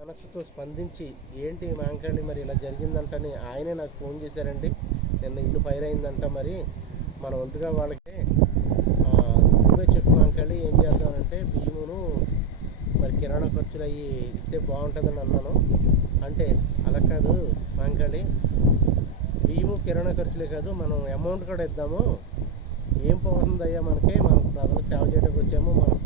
మనసుతో స్పందించి ఏంటి మాంకాళి మరి ఇలా జరిగిందంటని ఆయనే నాకు ఫోన్ చేశారండి. నిన్న ఇల్లు ఫైర్ అయిందంట మరి. మన వంతుగా వాళ్ళకి నువ్వే చెప్పు మాంకాళి ఏం చేద్దామంటే బియ్యమును మరి కిరాణా ఖర్చులు అయ్యి ఇస్తే బాగుంటుందని అన్నాను. అంటే అలా కాదు మాంకాళి బియ్యము కిరాణా ఖర్చులే కాదు మనం అమౌంట్ కూడా ఇద్దాము. ఏం పోతుందయ్యా మనకి? మనం ప్రజలు సేవ చేయడానికి వచ్చాము. మనం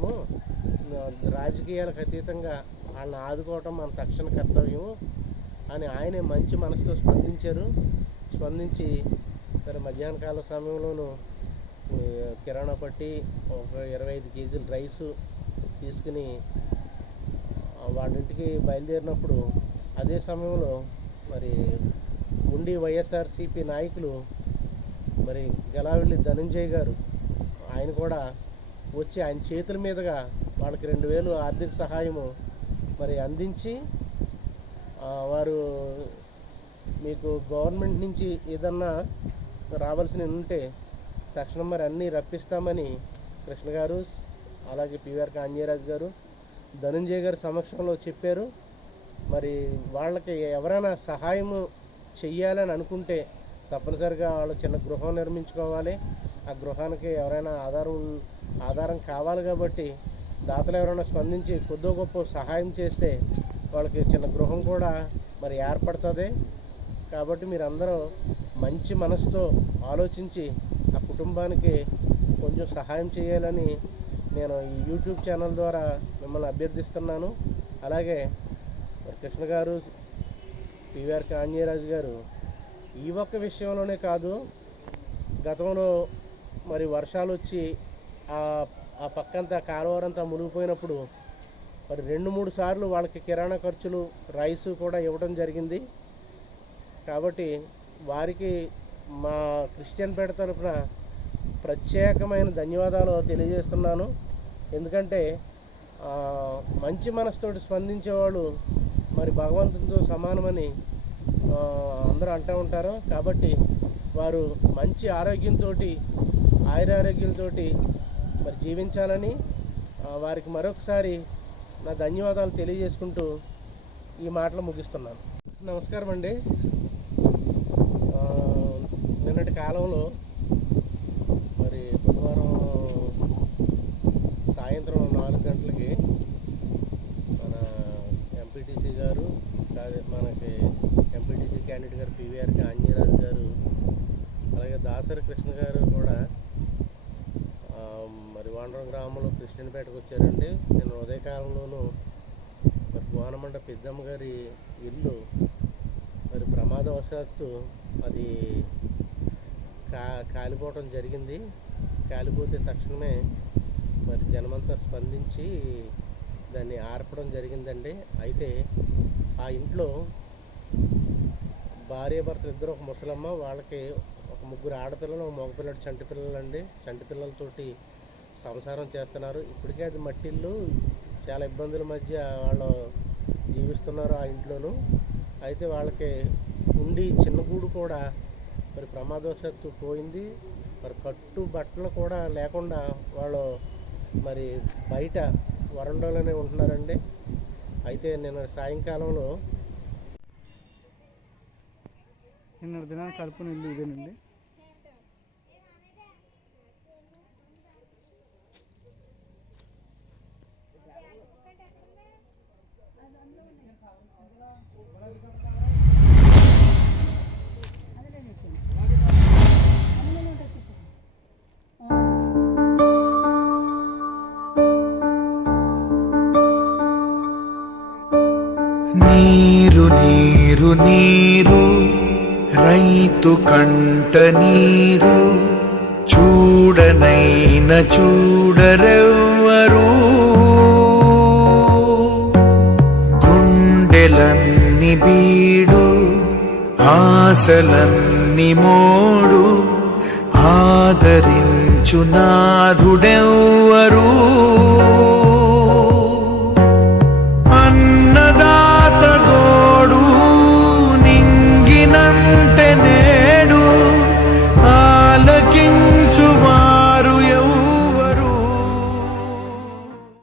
సహాయం రాజకీయాలకు అతీతంగా వాళ్ళని ఆదుకోవటం మన తక్షణ కర్తవ్యం అని ఆయనే మంచి మనసుతో స్పందించారు. స్పందించి సరే మధ్యాహ్న కాల సమయంలోనూ కిరాణా పట్టి ఒక ఇరవై ఐదు కేజీల రైసు తీసుకుని వాళ్ళింటికి వాళ్ళ ఇంటికి బయలుదేరినప్పుడు అదే సమయంలో మరి ఉండి వైఎస్ఆర్సీపీ నాయకులు మరి గలావెల్లి ధనంజయ్ గారు ఆయన కూడా వచ్చి ఆయన చేతుల మీదుగా వాళ్ళకి రెండు వేలు ఆర్థిక సహాయము మరి అందించి వారు మీకు గవర్నమెంట్ నుంచి ఏదన్నా రావాల్సిన ఉంటే తక్షణం మరి అన్నీ రప్పిస్తామని కృష్ణ గారు అలాగే పివిఆర్ కాంజీరాజు గారు ధనుంజయ గారి సమక్షంలో చెప్పారు. మరి వాళ్ళకి ఎవరైనా సహాయము చెయ్యాలని అనుకుంటే తప్పనిసరిగా వాళ్ళు చిన్న గృహం నిర్మించుకోవాలి. ఆ గృహానికి ఎవరైనా ఆధారం ఆధారం కావాలి కాబట్టి దాతలు ఎవరైనా స్పందించి కొద్దో గొప్ప సహాయం చేస్తే వాళ్ళకి చిన్న గృహం కూడా మరి ఏర్పడుతుంది. కాబట్టి మీరందరూ మంచి మనసుతో ఆలోచించి ఆ కుటుంబానికి కొంచెం సహాయం చేయాలని నేను ఈ యూట్యూబ్ ఛానల్ ద్వారా మిమ్మల్ని అభ్యర్థిస్తున్నాను. అలాగే కృష్ణ గారు పివిఆర్ కాంజీరాజు గారు ఈ ఒక్క విషయంలోనే కాదు గతంలో మరి వర్షాలు వచ్చి ఆ పక్కంతా కాలువరంతా మునిగిపోయినప్పుడు మరి రెండు మూడు సార్లు వాళ్ళకి కిరాణా ఖర్చులు రైస్ కూడా ఇవ్వడం జరిగింది. కాబట్టి వారికి మా క్రిస్టియన్ పేట తరఫున ప్రత్యేకమైన ధన్యవాదాలు తెలియజేస్తున్నాను. ఎందుకంటే మంచి మనసుతోటి స్పందించేవాళ్ళు మరి భగవంతునితో సమానమని అందరూ అంటూ ఉంటారు. కాబట్టి వారు మంచి ఆరోగ్యంతో ఆయురారోగ్యంతో మరి జీవించాలని వారికి మరొకసారి నా ధన్యవాదాలు తెలియజేసుకుంటూ ఈ మాటలు ముగిస్తున్నాను. నమస్కారం అండి. నిన్నటి కాలంలో మరి బుధవారం సాయంత్రం నాలుగు గంటలకి మన ఎంపీటీసీ గారు కాదు మనకి ఎంపీటీసీ క్యాండిడేట్ గారు పివిఆర్ అంజీరాజు గారు అలాగే దాసరి కృష్ణ గారు కూడా మరి వాండ్రం గ్రామంలో కృష్ణునిపేటకు వచ్చారండి. నేను ఉదయకాలంలోనూ మరి భువనమండ పెద్దమ్మ గారి ఇల్లు మరి ప్రమాదవశాత్తు అది కా కాలిపోవటం జరిగింది. కాలిపోతే తక్షణమే మరి జనమంతా స్పందించి దాన్ని ఆర్పడం జరిగిందండి. అయితే ఆ ఇంట్లో భార్యాభర్తలు ఇద్దరు ఒక ముసలమ్మ వాళ్ళకి ఒక ముగ్గురు ఆడపిల్లలు ఒక మగపిల్లడు చంటి పిల్లలు అండి చంటి పిల్లలతోటి సంసారం చేస్తున్నారు. ఇప్పటికే అది మట్టిల్లు చాలా ఇబ్బందుల మధ్య వాళ్ళు జీవిస్తున్నారు ఆ ఇంట్లోనూ. అయితే వాళ్ళకి ఉండి చిన్న గూడు కూడా మరి ప్రమాదవశాత్తు పోయింది. మరి కట్టు బట్టలు కూడా లేకుండా వాళ్ళు మరి బయట వరండాలోనే ఉంటున్నారండి. అయితే నేను సాయంకాలంలో నిన్న దినాన్ని కలుపుని ఇల్లు ఇదేనండి. నీరు నీరు నీరు రైతు కంట నీరు చూడనైన చూడరెవ్వరూ గుండెలన్ని బీడు ఆశలన్ని మోడు ఆదరించు నాథుడెవ్వరు.